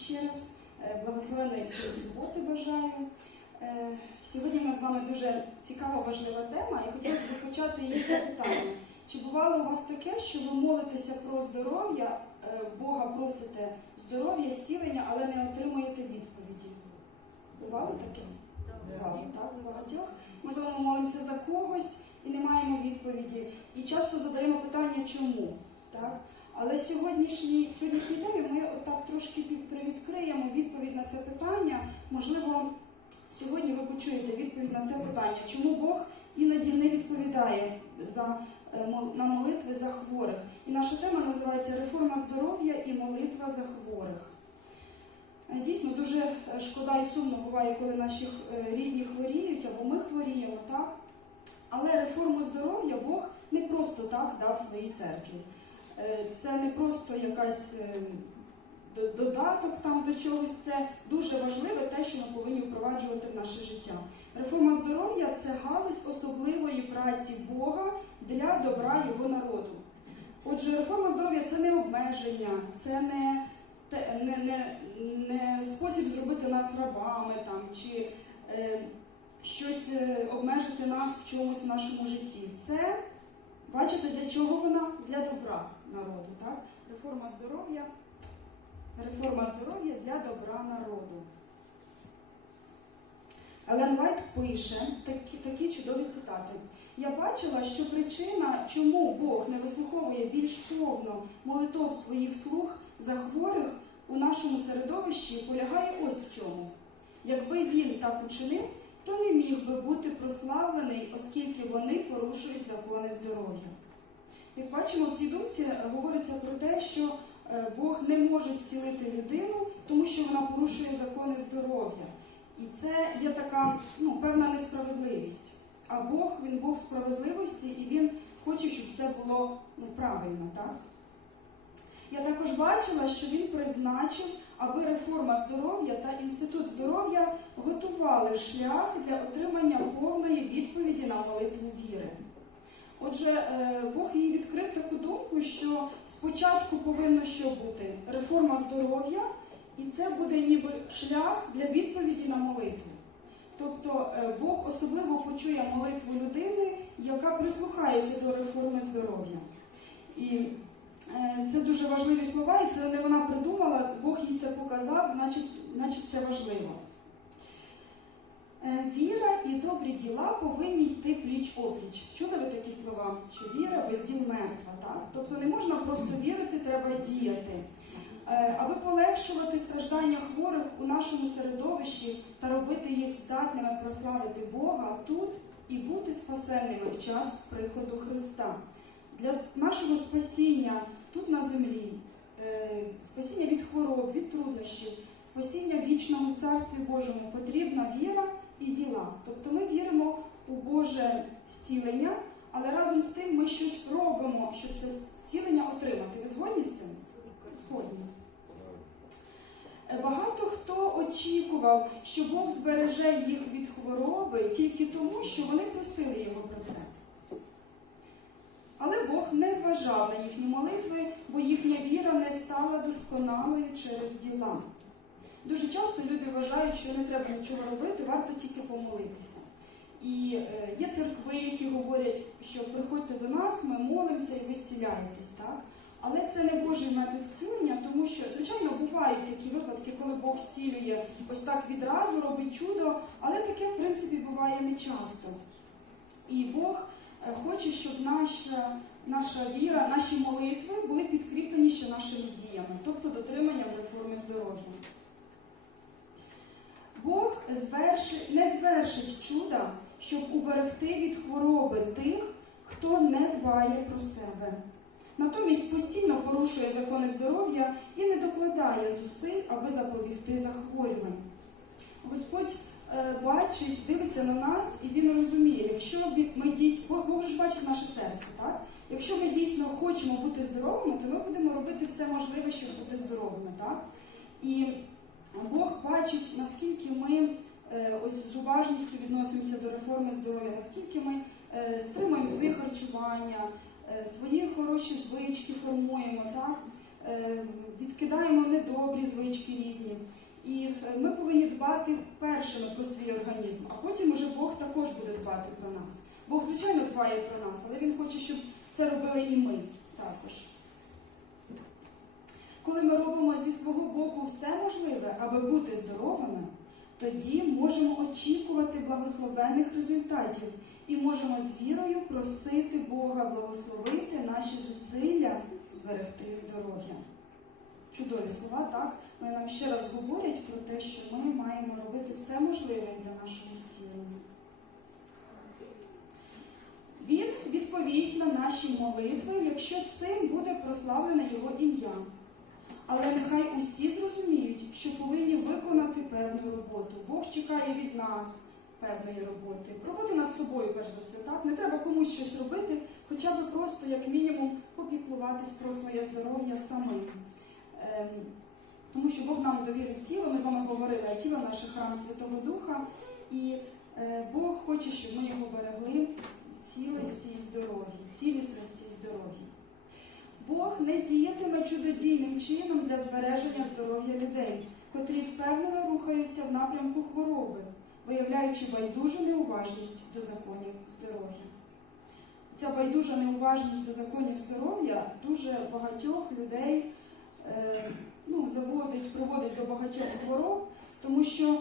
ще раз. Е, Благословенної всієї суботи бажаю. Е, Сьогодні в нас з вами дуже цікава, важлива тема, і хотілося б почати її запитанням. Чи бувало у вас таке, що ви молитеся про здоров'я, е, Бога просите здоров'я, зцілення, але не отримуєте відповіді? Бувало таке? Бувало, так, у багатьох. Можливо, ми молимося за когось і не маємо відповіді. І часто задаємо питання, чому. Так? Але в сьогоднішній темі ми отак трошки привідкриємо відповідь на це питання. Можливо, сьогодні ви почуєте відповідь на це питання, чому Бог іноді не відповідає за, е, на молитви за хворих. І наша тема називається Реформа здоров'я і молитва за хворих. Е, Дійсно, дуже е, шкода і сумно буває, коли наші рідні хворіють або ми хворіємо, так? Але реформу здоров'я Бог не просто так дав своїй церкві. Е, Це не просто якась е, додаток там до чогось, це дуже важливе те, що ми повинні впроваджувати в наше життя. Реформа здоров'я це галузь особливої праці Бога для добра його народу. Отже, реформа здоров'я це не обмеження, це не, не, не, не спосіб зробити нас рабами там, чи е, щось е, обмежити нас в чомусь в нашому житті. Це, бачите, для чого вона? Для добра народу. Так? Реформа здоров'я. Реформа здоров'я для добра народу. Елен Вайт пише такі, такі чудові цитати. Я бачила, що причина, чому Бог не вислуховує більш повно молитов своїх слуг за хворих у нашому середовищі, полягає ось в чому. Якби він так учинив, то не міг би бути прославлений, оскільки вони порушують закони здоров'я. Як бачимо, в цій думці е, говориться про те, що е, Бог не може зцілити людину, тому що вона порушує закони здоров'я. І це є така ну, певна несправедливість. А Бог, він Бог справедливості, і він хоче, щоб все було ну, правильно, так? Я також бачила, що він призначив, аби реформа здоров'я та інститут здоров'я готували шлях для отримання повної відповіді на молитву віри. Отже, е, Бог їй відкрив таку думку, що спочатку повинно що бути реформа здоров'я, і це буде ніби шлях для відповіді на молитву. Тобто е, Бог особливо почує молитву людини, яка прислухається до реформи здоров'я. І е, це дуже важливі слова, і це не вона придумала, Бог їй це показав, значить, значить це важливо. Е, Віра і добрі діла повинні йти пліч опліч. Чули ви такі слова? Що віра без діл мертва, так? Тобто не можна просто вірити, треба діяти. Е, Аби полегшувати страждання хворих у нашому середовищі та робити їх здатними прославити Бога тут і бути спасенними в час приходу Христа. Для нашого спасіння тут на землі, е, спасіння від хвороб, від труднощів, спасіння в вічному царстві Божому потрібна віра і діла. Тобто ми віримо у Боже зцілення, але разом з тим ми щось робимо, щоб це зцілення отримати. Ви згодні з цим? Згодні. Багато хто очікував, що Бог збереже їх від хвороби тільки тому, що вони просили його про це. Але Бог не зважав на їхні молитви, бо їхня віра не стала досконалою через діла. Дуже часто люди вважають, що не треба нічого робити, варто тільки помолитися. І е, є церкви, які говорять, що приходьте до нас, ми молимося і ви зціляєтесь. Так? Але це не Божий метод зцілення, тому що, звичайно, бувають такі випадки, коли Бог зцілює ось так відразу, робить чудо, але таке, в принципі, буває не часто. І Бог е, хоче, щоб наша, наша віра, наші молитви були підкріплені ще нашими діями, тобто дотриманням реформи здоров'я. Не звершить чуда, щоб уберегти від хвороби тих, хто не дбає про себе. Натомість постійно порушує закони здоров'я і не докладає зусиль, аби запобігти захворювань. Господь е, бачить, дивиться на нас, і він розуміє, якщо ми дійсно Бог ж бачить наше серце, так? Якщо ми дійсно хочемо бути здоровими, то ми будемо робити все можливе, щоб бути здоровими, так? І Бог бачить, наскільки ми е, ось з уважністю відносимося до реформи здоров'я, наскільки ми е, стримуємо своє харчування, е, свої хороші звички формуємо, так? відкидаємо недобрі звички різні. І ми повинні дбати першими про свій організм, а потім уже Бог також буде дбати про нас. Бог, звичайно, дбає про нас, але Він хоче, щоб це робили і ми також. Коли ми робимо зі свого боку все можливе, аби бути здоровими, тоді можемо очікувати благословенних результатів і можемо з вірою просити Бога благословити наші зусилля зберегти здоров'я. Чудові слова, так? Вони нам ще раз говорять про те, що ми маємо робити все можливе для нашого зцілення. Він відповість на наші молитви, якщо цим буде прославлене Його ім'я. Але нехай усі зрозуміють, що повинні виконати певну роботу. Бог чекає від нас певної роботи. Роботи над собою, перш за все, так? Не треба комусь щось робити, хоча б просто, як мінімум, попіклуватись про своє здоров'я самим. Ем, тому що Бог нам довірив тіло, ми з вами говорили, а тіло наше храм Святого Духа, і е, Бог хоче, щоб ми його берегли в цілості і здоров'ї, цілісності. Бог не діятиме чудодійним чином для збереження здоров'я людей, котрі впевнено рухаються в напрямку хвороби, виявляючи байдужу неуважність до законів здоров'я. Ця байдужа неуважність до законів здоров'я дуже багатьох людей е, ну, заводить, приводить до багатьох хвороб, тому що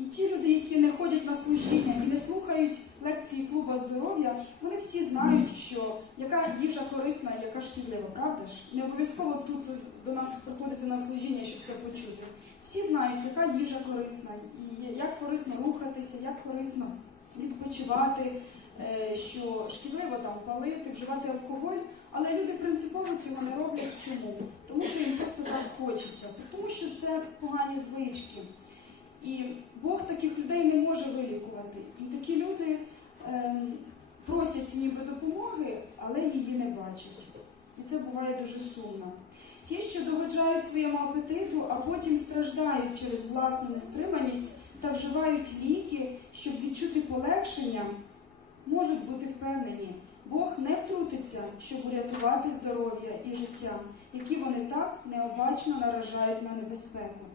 і ті люди, які не ходять на служіння і не слухають лекції клуба здоров'я, вони всі знають, що яка їжа корисна, яка шкідлива, правда ж? Не обов'язково тут до нас приходити на служіння, щоб це почути. Всі знають, яка їжа корисна, і як корисно рухатися, як корисно відпочивати, е, що шкідливо там палити, вживати алкоголь. Але люди принципово цього не роблять. Чому? Тому що їм просто так хочеться, тому що це погані звички. І Бог таких людей не може вилікувати. І такі люди ем, просять ніби допомоги, але її не бачать. І це буває дуже сумно. Ті, що догоджають своєму апетиту, а потім страждають через власну нестриманість та вживають ліки, щоб відчути полегшення, можуть бути впевнені, Бог не втрутиться, щоб урятувати здоров'я і життя, які вони так необачно наражають на небезпеку.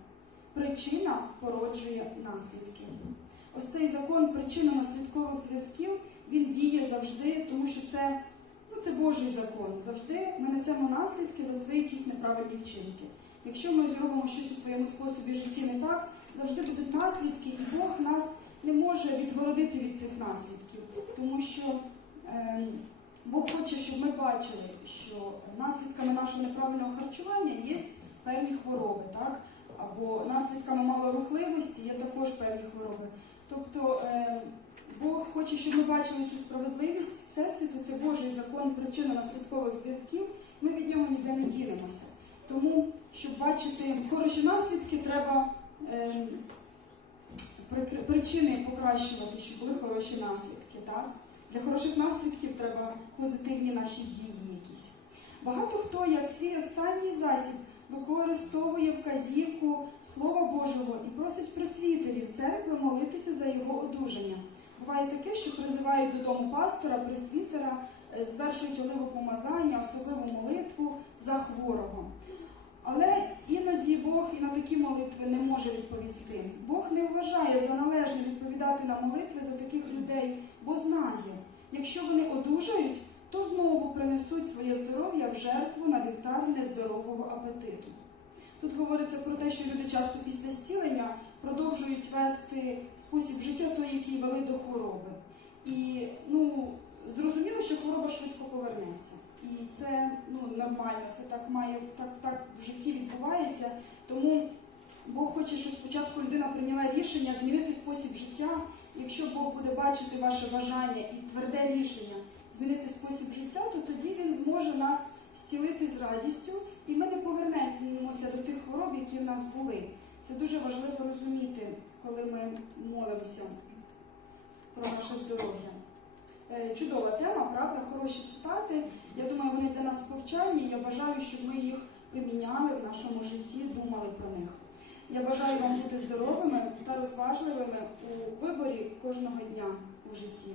Причина породжує наслідки. Ось цей закон причинно-наслідкових зв'язків він діє завжди, тому що це, ну, це Божий закон. Завжди ми несемо наслідки за свої якісь неправильні вчинки. Якщо ми зробимо щось у своєму способі житті не так, завжди будуть наслідки, і Бог нас не може відгородити від цих наслідків, тому що е, Бог хоче, щоб ми бачили, що наслідками нашого неправильного харчування є певні хвороби, так? або наслідками малорухливості є також певні хвороби. Тобто е, Бог хоче, щоб ми бачили цю справедливість Всесвіту, це Божий закон причинно-наслідкових зв'язків, ми від нього ніде не ділимося. Тому, щоб бачити хороші наслідки, треба е, причини покращувати, щоб були хороші наслідки. Так? Для хороших наслідків треба позитивні наші дії якісь. Багато хто, як свій останній засіб, використовує вказівку Слова Божого і просить пресвітерів церкви молитися за його одужання. Буває таке, що призивають додому пастора, пресвітера, е, звершують оливопомазання, особливу молитву за хворого. Але іноді Бог і на такі молитви не може відповісти. Бог не вважає за належне відповідати на молитви за таких людей, бо знає, якщо вони одужають, то знову принесуть своє здоров'я в жертву на вівтар нездорового апетиту. Тут говориться про те, що люди часто після зцілення продовжують вести спосіб життя той, який вели до хвороби. І ну, зрозуміло, що хвороба швидко повернеться. І це ну, нормально, це так має так, так в житті відбувається. Тому Бог хоче, щоб спочатку людина прийняла рішення змінити спосіб життя. Якщо Бог буде бачити ваше бажання і тверде рішення змінити спосіб життя, то тоді він зможе нас зцілити з радістю, і ми не повернемося до тих хвороб, які в нас були. Це дуже важливо розуміти, коли ми молимося про наше здоров'я. Е, Чудова тема, правда, хороші цитати. Я думаю, вони для нас повчальні. Я бажаю, щоб ми їх приміняли в нашому житті, думали про них. Я бажаю вам бути здоровими та розважливими у виборі кожного дня у житті.